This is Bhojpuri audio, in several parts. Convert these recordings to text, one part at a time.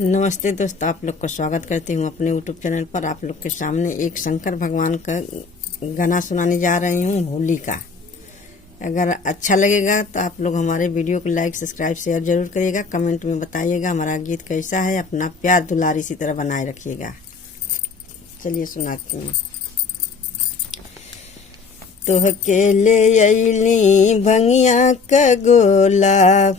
नमस्ते दोस्तों, आप लोग का स्वागत करती हूँ अपने यूट्यूब चैनल पर। आप लोग के सामने एक शंकर भगवान का गाना सुनाने जा रही हूँ, होली का। अगर अच्छा लगेगा तो आप लोग हमारे वीडियो को लाइक, सब्सक्राइब, शेयर जरूर करिएगा। कमेंट में बताइएगा हमारा गीत कैसा है। अपना प्यार दुलार इसी तरह बनाए रखिएगा। चलिए सुनाती हूँ। तोहके ले अइली भंगिया का गोला,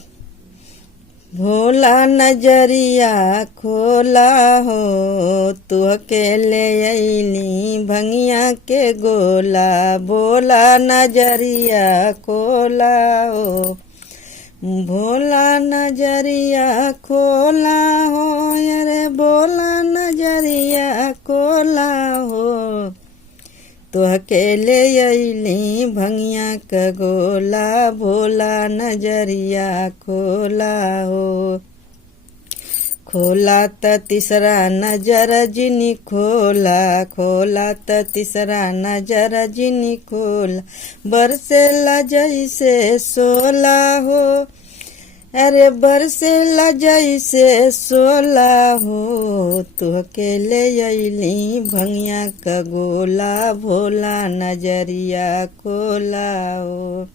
भोला नजरिया खोला हो। तुहके ले अइली भंगिया के गोला, भोला नजरिया खोला हो। भोला नजरिया खोला हो, अरे भोला नजरिया खोला हो। तोहके ले अइली भंगिया का गोला, भोला नजरिया खोला हो। खोला त तीसरा नजर जिनी खोला, खोला त तीसरा नजर जिनी खोला। बरसेला जैसे सोला हो, अरे बरसेला जैसे सोला हो। तुहके ले अइली भंगिया का गोला, भोला नजरिया खोला हो।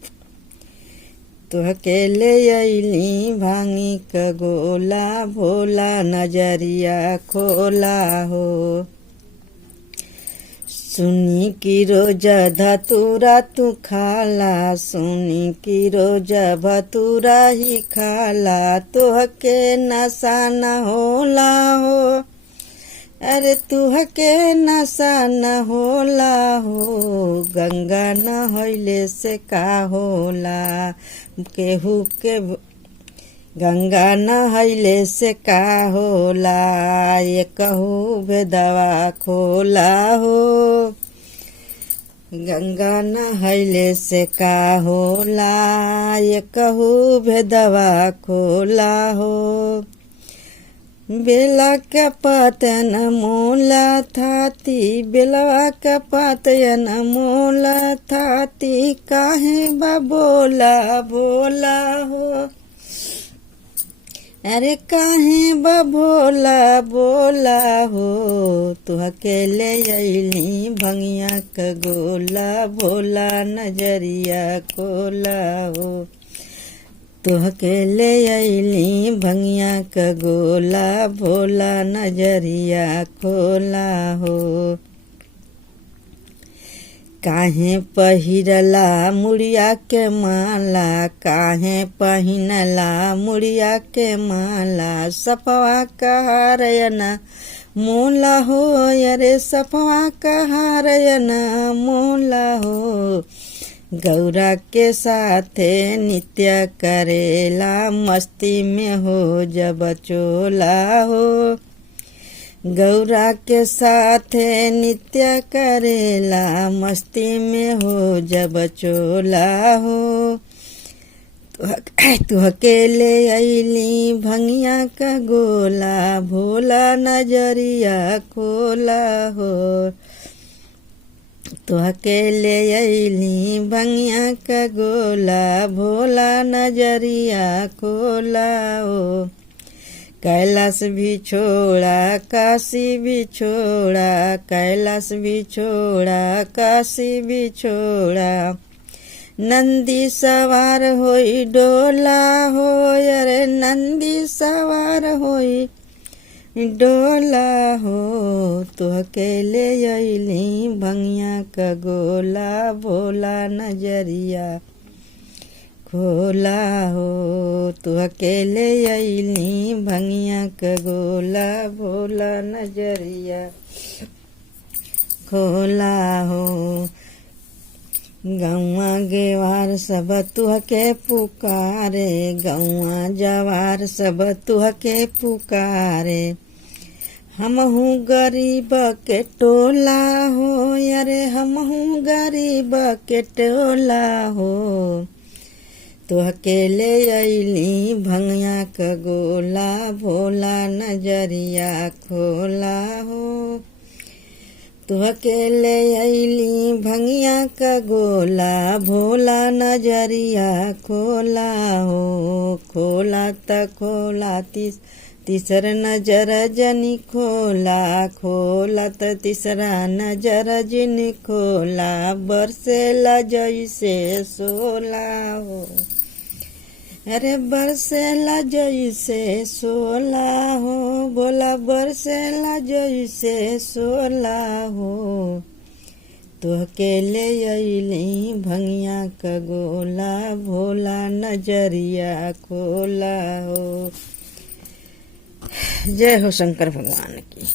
तुहके ले अइली भांगी का गोला, भोला नजरिया खोला हो। सुनी की रोज धतूरा तू खाला, सुनी की रोज भतूरा ही खाला। तुहके नशा न होला हो, अरे तुहके नशा न होला हो। गंगा न होइले से का होला, केहू के गंगा नहैले से का होला। ये कहू भेदवा खोला हो, गंगा नहैले से का होला। ये कहू भेदवा खोला हो। बेला के पातन मोला थाती, बेलवा के पातन मोला थाती। काहे बा बोला भोला हो, अरे काहे बा भोला बोला हो। तुहके ले अइली भंगिया का गोला, भोला नजरिया खोला हो। तुहके ले अइली भंगिया का गोला, भोला नजरिया खोला हो। काहे पहिरला मुड़िया के माला, काहे पहिनला मुड़िया के माला। सपवा कहारयना मोला हो, अरे सपवा कहारयना मोला हो। गौरा के साथे नित्य करेला, मस्ती में हो जब चोला हो। गौरा के साथे नित्य करेला, मस्ती में हो जब चोला हो। तुहके ले अइली भंगिया का गोला, भोला नजरिया खोला हो। तुहके ले अइली भंगिया का गोला, भोला नजरिया खोला हो। कैलाश भी छोड़ा, काशी भी छोड़ा, कैलाश भी छोड़ा, काशी भी छोड़ा। नंदी सवार होई डोला हो, अरे नंदी सवार होई डोला हो। तुहके ले अइली भंगिया का गोला, भोला नजरिया खोला हो। तुहके ले अइली भंगिया का गोला, भोला नजरिया खोला हो। गौआ गेवार सब तुहके पुकारे, गौआ जवार सब तुहके पुकारे। हमहू गरीब के टोला हो, अरे हमहू गरीब के टोला हो। तुहके ले अइली भंगिया का गोला, भोला नजरिया खोला हो। तुह के ले अली भंगिया का गोला, भोला नजरिया खोला हो, खोला त खोला तीसर नजर जनी खोला, खोला त तीसरा नजर जनी खोला, बरसेला जैसे सोला हो, अरे बरसेला जैसे सोला हो, बोला बरसेला जैसे सोला हो। तोहके ले अइली भंगिया क गोला, भोला नजरिया खोला हो। जय हो शंकर भगवान की।